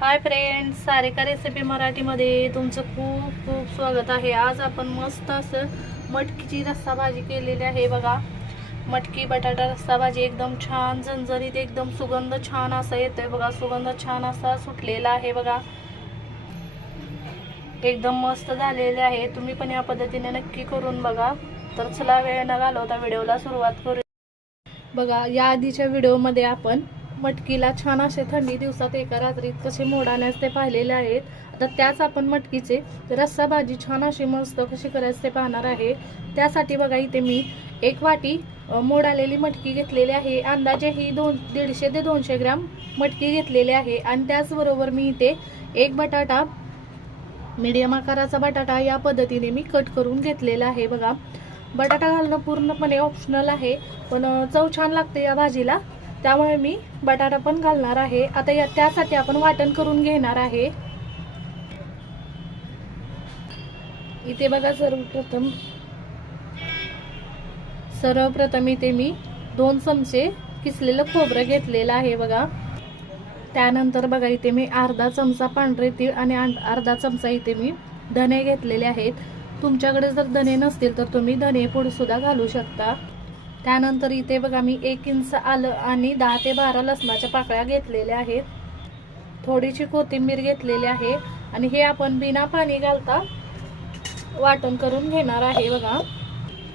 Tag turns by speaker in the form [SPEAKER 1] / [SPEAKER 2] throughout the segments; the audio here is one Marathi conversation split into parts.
[SPEAKER 1] हाय फ्रेंड्स सारिका रेसिपी मराठीमध्ये तुमचं खूप खूप स्वागत आहे. आज आपण मस्त असं मटकीची रस्सा भाजी केलेली आहे बघा. मटकी बटाटा रस्सा भाजी एकदम छान झणझणीत एकदम सुगंध छान असा येतोय बघा. सुगंध छान असा सुटलेला आहे बघा. एकदम मस्त झालेले आहे. तुम्ही पण या पद्धतीने नक्की करून बघा. तर चला वेळ न घालवता व्हिडिओला सुरुवात करू. बघा या आधीच्या व्हिडिओमध्ये आपण मटकीला छान असे थंडी दिवसात एका रात्रीत कसे मोडाण्यास ते पाहिलेले आहेत. आता त्याच आपण मटकीचे रस्सा भाजी छान अशी मस्त कशी करायचं ते पाहणार आहे. त्यासाठी बघा इथे मी एक वाटी मोडालेली मोड आलेली मटकी घेतलेली आहे. अंदाजे ही दोन दीडशे ते दोनशे ग्रॅम मटकी घेतलेली आहे. आणि त्याचबरोबर मी इथे एक बटाटा मीडियम आकाराचा बटाटा या पद्धतीने मी कट करून घेतलेला आहे. बघा बटाटा घालणं पूर्णपणे ऑप्शनल आहे. पण चव छान लागते या भाजीला. त्यामुळे मी बटाटा पण घालणार आहे. आता या त्यासाठी आपण वाटण करून घेणार आहे. इथे बघा सर्वप्रथम सर्वप्रथम इथे मी दोन चमचे किसलेलं खोबरं घेतलेलं आहे बघा. त्यानंतर बघा इथे मी अर्धा चमचा पांढरे तीळ आणि अर्धा चमचा इथे मी धने घेतलेले आहेत. तुमच्याकडे जर धने नसतील तर तुम्ही धने पूड सुद्धा घालू शकता. त्यानंतर इथे बघा मी एक इंच आलं आणि दहा ते बारा लसणाच्या पाकळ्या घेतलेल्या आहेत. थोडीशी कोथिंबीर घेतलेली आहे आणि हे आपण बिना पाणी घालता वाटण करून घेणार आहे बघा.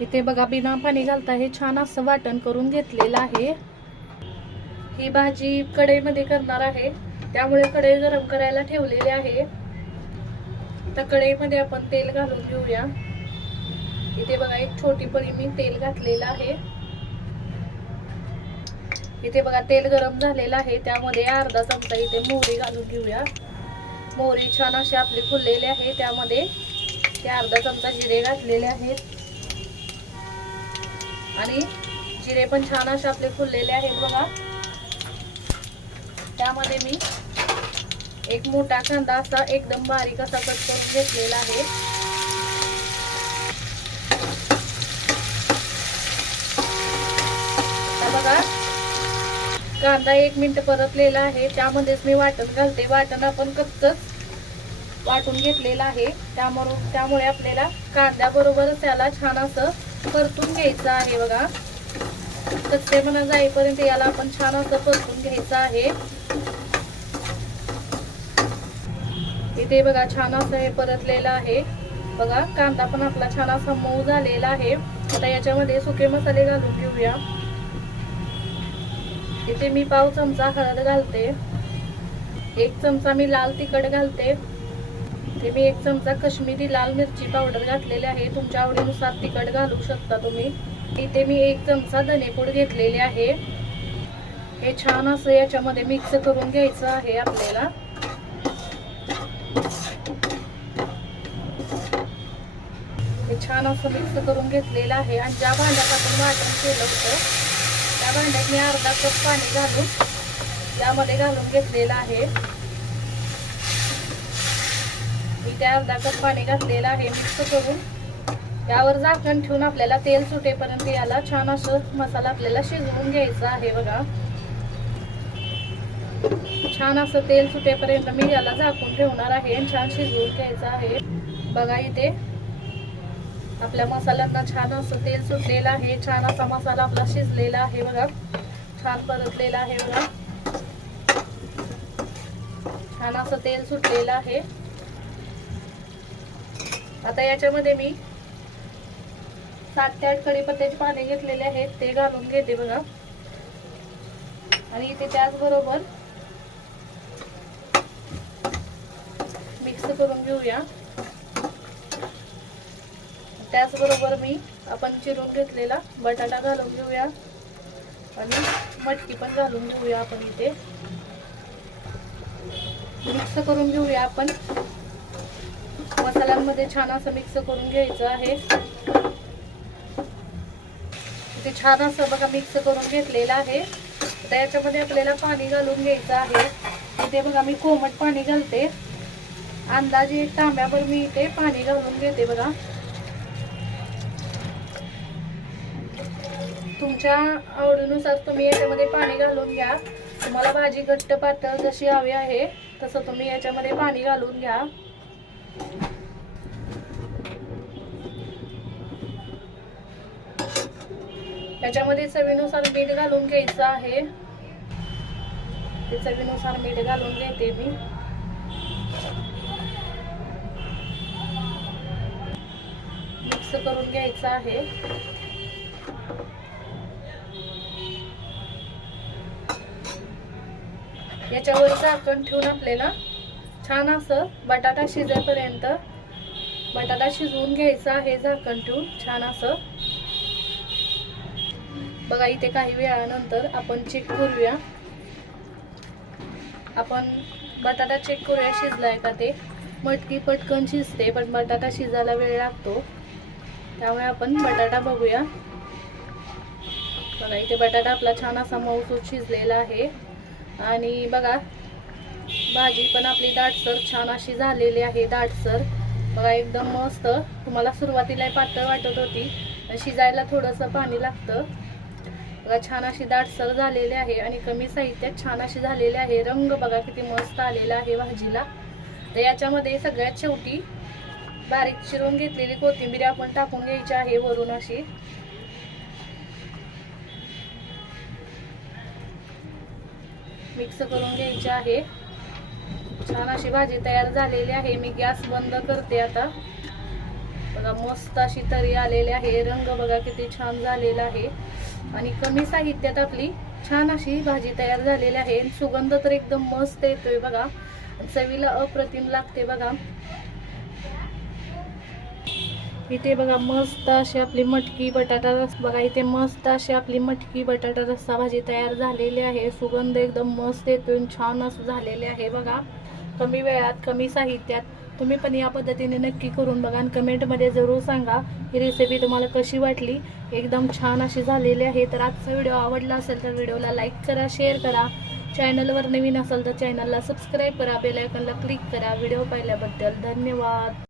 [SPEAKER 1] इथे बघा बिना पाणी घालता हे छान असं वाटण करून घेतलेलं आहे. ही भाजी कढईमध्ये करणार आहे. त्यामुळे कढई गरम करायला ठेवलेली आहे. आता कढईमध्ये आपण तेल घालून घेऊया. इथे बघा एक छोटी पळी मी तेल घातलेलं आहे. इथे बघा तेल गरम झालेलं आहे. त्यामध्ये अर्धा चमचा इथे मोहरी घालून घेऊया. मोहरी छान अशी आपली फुललेली आहे. त्यामध्ये ते अर्धा चमचा जिरे घातलेले आहेत. आणि जिरे पण छान असे आपले फुललेले आहेत बघा. त्यामध्ये मी एक मोठा कांदा असा एकदम बारीक असा कट करून घेतलेला आहे. बघा कांदा एक मिनिट परतलेला आहे. त्यामध्येच मी वाटण घालते. वाटण आपण कच्चच वाटून घेतलेलं आहे. त्यामुळे त्यामुळे आपल्याला कांद्याबरोबरच त्याला छान असं परतून घ्यायचं आहे बघा. कच्चेपणा जाईपर्यंत याला आपण छान असं परतून घ्यायचं आहे. इथे बघा छान असं हे परतलेलं आहे. बघा कांदा पण आपला छान असा मऊ झालेला आहे. आता याच्यामध्ये सुके मसाले घालून घेऊया. इथे मी पाव चमचा हळद घालते. एक चमचा मी लाल तिखट घालते. ते मी एक चमचा कश्मीरी लाल मिरची पावडर घातलेली आहे. तुमच्या आवडीनुसार तिखट घालू शकता तुम्ही. इथे मी एक चमचा धनेपूड घेतलेली आहे. हे छान असं याच्यामध्ये मिक्स करून घ्यायचं आहे आपल्याला. छान असं मिक्स करून घेतलेलं आहे. आणि ज्या भांड्यापासून वाटण केलं होतं त्या भांड्यात मी अर्धा कप पाणी घालून यामध्ये घालून घेतलेलं आहे. मी त्या अर्धा कप पाणी घातलेलं आहे मिक्स करून. यावर झाकण ठेवून आपल्याला तेल सुटेपर्यंत याला छान असं मसाला आपल्याला शिजवून घ्यायचा आहे बघा. छान असं तेल सुटेपर्यंत मी याला झाकून ठेवणार आहे आणि छान शिजवून घ्यायचं आहे. बघा इथे आपल्या मसाल्यांना छान असं तेल सुटलेलं आहे. छान असा मसाला आपला शिजलेला आहे बघा. छान परतलेला आहे बघा. छान असं तेल सुटलेलं आहे. आता याच्यामध्ये मी सात ते आठ कडीपत्त्याची पाने घेतलेले आहेत. ते घालून घेते बघा. आणि इथे त्याचबरोबर मिक्स करून घेऊया. त्याचबरोबर मी आपण चिरून घेतलेला बटाटा घालून घेऊया. आणि मटकी पण घालून घेऊया आपण इथे. मिक्स करून घेऊया आपण. मसाल्यांमध्ये छान असं मिक्स करून घ्यायचं आहे. ते छान असं बघा मिक्स करून घेतलेलं आहे. आता याच्यामध्ये आपल्याला पाणी घालून घ्यायचं आहे. इथे बघा मी कोमट पाणी घालते. अंदाजे एक तांब्यावर मी इथे पाणी घालून घेते बघा. तुमच्या आवडीनुसार तुम्ही याच्यामध्ये पाणी घालून घ्या. तुम्हाला भाजी घट्ट पातळ जशी हवी आहे तसं तुम्ही याच्यामध्ये पाणी घालून घ्या. याच्यामध्ये चवीनुसार मीठ घालून घ्यायचं आहे. ते चवीनुसार मीठ घालून घेते मी. मिक्स करून घ्यायचं आहे. याच्यावर झाकण ठेवून आपल्याला छान असं बटाटा शिजेपर्यंत बटाटा शिजवून घ्यायचा आहे झाकण ठेवून छान असं. बघा इथे काही वेळानंतर आपण चेक करूया. आपण बटाटा चेक करूया शिजलाय का ते? मटकी पटकन शिजते पण बटाटा शिजायला वेळ लागतो. त्यामुळे आपण बटाटा बघूया. बघा इथे बटाटा आपला छान असा मऊसूत शिजलेला आहे. आणि बघा भाजी पण आपली दाटसर छान अशी झालेली आहे दाटसर बघा एकदम मस्त. तुम्हाला सुरुवातीला पातळ वाटत होती शिजायला थोडंसं पाणी लागतं. बघा छान अशी दाटसर झालेली आहे आणि कमी साहित्यात छान अशी झालेली आहे. रंग बघा किती मस्त आलेला आहे भाजीला. तर याच्यामध्ये सगळ्यात शेवटी बारीक चिरून घेतलेली कोथिंबीर आपण टाकून घ्यायची आहे वरून अशी. मिक्स करून घ्यायचे आहे. छान अशी भाजी तयार झालेली आहे. मी गॅस बंद करते आता. बघा मस्त अशी तरी आलेली आहे. रंग बघा किती छान झालेला आहे. आणि कमी साहित्यात आपली छान अशी भाजी तयार झालेली आहे. सुगंध तर एकदम मस्त येतोय बघा. चवीला अप्रतिम लागते बघा. इथे बघा मस्त अशी आपली मटकी बटाटा रस बघा इथे मस्त अशी आपली मटकी बटाटा रस्सा भाजी तयार झालेली आहे. सुगंध एकदम मस्त येतून छान असं झालेले आहे बघा. कमी वेळात कमी साहित्यात. तुम्ही पण या पद्धतीने नक्की करून बघा आणि कमेंटमध्ये जरूर सांगा ही रेसिपी तुम्हाला कशी वाटली. एकदम छान अशी झालेली आहे. तर आजचा व्हिडिओ आवडला असेल तर व्हिडिओला लाईक करा शेअर करा. चॅनलवर नवीन असेल तर चॅनलला सबस्क्राईब करा. बेलायकनला क्लिक करा. व्हिडिओ पाहिल्याबद्दल धन्यवाद.